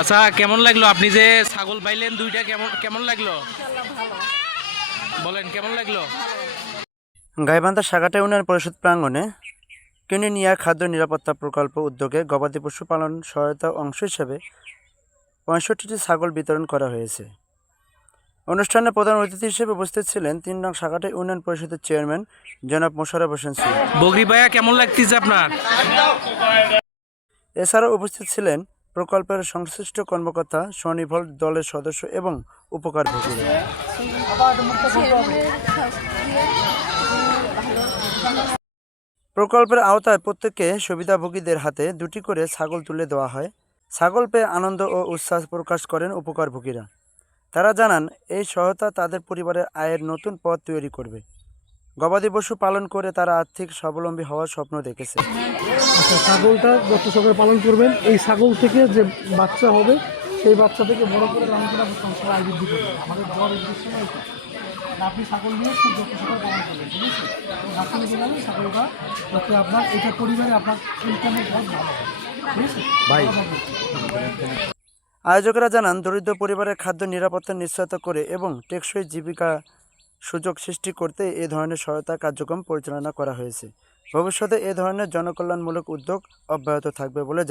আচ্ছা, কেমন লাগলো আপনি যে ছাগল পাইলেন দুইটা, কেমন কেমন লাগলো বলেন, কেমন লাগলো? গাইবান্ধা সাগাটা ইউনিয়ন পরিষদ প্রাঙ্গণে কেনিনিয়া খাদ্য নিরাপত্তা প্রকল্প উদ্যোগে গবাদি পশু পালন সহায়তা অংশ হিসেবে ৬৫টি ছাগল বিতরণ করা হয়েছে। অনুষ্ঠানে প্রধান অতিথি হিসেবে উপস্থিত ছিলেন ৩ নং সাগাটা ইউনিয়ন পরিষদের চেয়ারম্যান জনাব মোশাররফ হোসেন সুইন। বগরি ভাইয়া, কেমন লাগতেছে আপনার? এছাড়াও উপস্থিত ছিলেন প্রকল্পের সংশ্লিষ্ট কর্মকর্তা, স্বনির্ভর দলের সদস্য এবং উপকারভোগীরা। প্রকল্পের আওতায় প্রত্যেককে সুবিধাভোগীদের হাতে ২টি করে ছাগল তুলে দেওয়া হয়। ছাগল পেয়ে আনন্দ ও উচ্ছ্বাস প্রকাশ করেন উপকারভোগীরা। তারা জানান, এই সহায়তা তাদের পরিবারের আয়ের নতুন পথ তৈরি করবে। গবাদি পশু পালন করে তারা আর্থিক স্বাবলম্বী হওয়ার স্বপ্ন দেখেছে। আচ্ছা, ছাগলটা যত সকালে পালন করবেন, এই ছাগল থেকে যে বাচ্চা হবে সেই বাচ্চা থেকে বড় করে লালন করে আপনি সংসার আয় বৃদ্ধি করবেন। আমাদের বড় উদ্দেশ্য নয় এটা। আপনি ছাগল নিয়ে খুব যত সকাল পালন করবেন, ঠিক আছে? বাচ্চা নিতে যাবেন ছাগলটা, যাতে আপনার এটা পরিবারে আপনার ইনকামের পথ ভালো হয়, ঠিক আছে ভাই? আয়োজকেরা জানান, দরিদ্র পরিবারের খাদ্য নিরাপত্তা নিশ্চয়তা করে এবং টেকসই জীবিকা সুযোগ সৃষ্টি করতে এ ধরনের সহায়তা কার্যক্রম পরিচালনা করা হয়েছে। ভবিষ্যতে এ ধরনের জনকল্যাণমূলক উদ্যোগ অব্যাহত থাকবে বলে